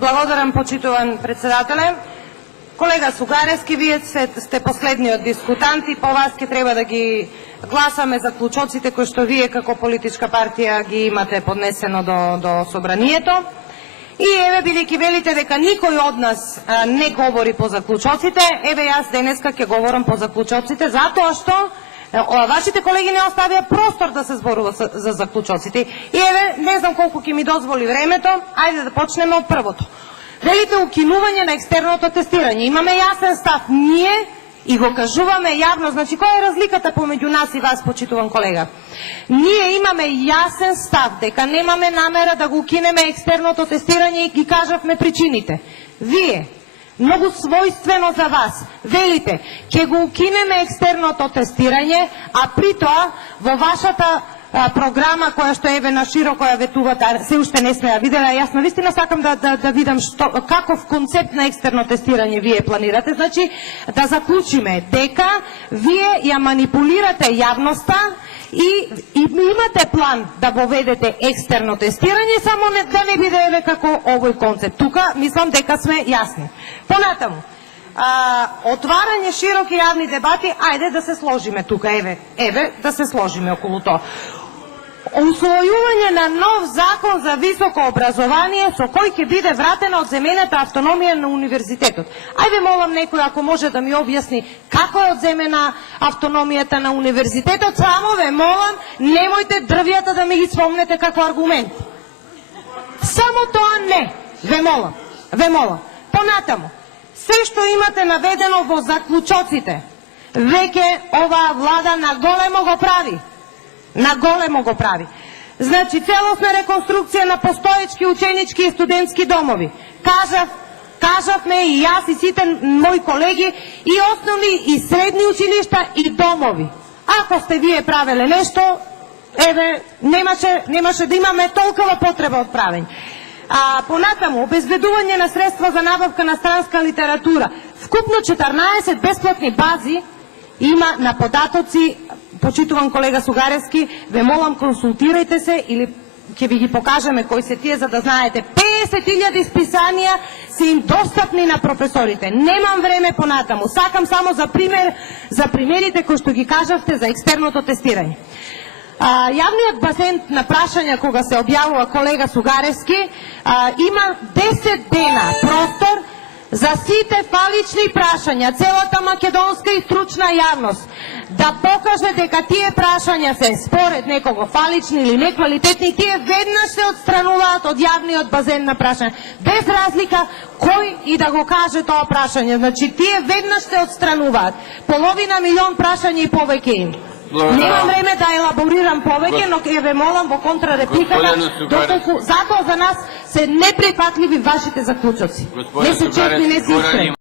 Благодарам, почитуван председателе. Колега Сугаревски, вие сте последниот дискутант и по вас ќе треба да ги гласаме заклучоците кои што вие како политичка партија ги имате поднесено до собранието. И еве, бидејќи велите дека никој од нас не говори по заклучоците, еве јас денеска ќе говорам по заклучоците, затоа што вашите колеги не оставија простор да се зборува за заклучоците. И еве, не знам колку ќе ми дозволи времето, ајде да почнеме од првото. Велите укинување на екстерното тестирање. Имаме јасен став ние и го кажуваме јавно. Значи, која е разликата помеѓу нас и вас, почитуван колега? Ние имаме јасен став дека немаме намера да го укинеме екстерното тестирање и ги кажавме причините. Вие, многу својствено за вас, велите, ќе го укинеме екстерното тестирање, а при тоа во вашата програма која што еве на широко ја ветувате, се уште не сме ја видела, јас навистина сакам да видам каков концепт на екстерно тестирање вие планирате. Значи, да заклучиме дека вие ја манипулирате јавноста и имате план да воведете екстерно тестирање, само да не биде еве како овој концепт. Тука мислам дека сме јасни. Понатаму, отварање широки јавни дебати, ајде да се сложиме тука, еве да се сложиме околу тоа. Усвојување на нов закон за високо образование со кој ќе биде вратена одземената автономија на универзитетот. Ајде молам некој ако може да ми објасни како е одземена автономијата на универзитетот, само ве молам, немојте дрвјата да ми ги спомнете како аргумент. Само тоа не, ве молам. Понатаму, се што имате наведено во заклучоците, веќе оваа влада наголемо го прави. Значи, целосна реконструкција на постоечки ученички и студентски домови. Кажавме и јас и сите мои колеги, и основни и средни училишта и домови. Ако сте вие правеле нешто, еве, немаше да имаме толкова потреба од правење. Понатаму, обезбедување на средства за набавка на странска литература. Вкупно 14 бесплатни бази има на податоци. Почитуван колега Сугаревски, ве молам, консултирајте се или ќе ви ги покажеме кои се тие, за да знаете. 50.000 списанија се им достапни на професорите. Немам време понатаму. Сакам само за примерите кои што ги кажавте за екстерното тестирање. Јавниот базен на прашања кога се објавува, колега Сугаревски, има 10 дена простор за сите фалични прашања, целата македонска и стручна јавност да покаже дека тие прашања се според некого фалични или неквалитетни, тие веднаш се отстрануваат од јавниот базен на прашања, без разлика кој и да го каже тоа прашање. Значи, тие веднаш се отстрануваат. Половина милион прашања и повеќе им. Немам време да елаборирам повеќе, но ве молам во контрарепликата, затоа за нас се неприфатливи вашите заклучоци. Не се честни, не се искрени.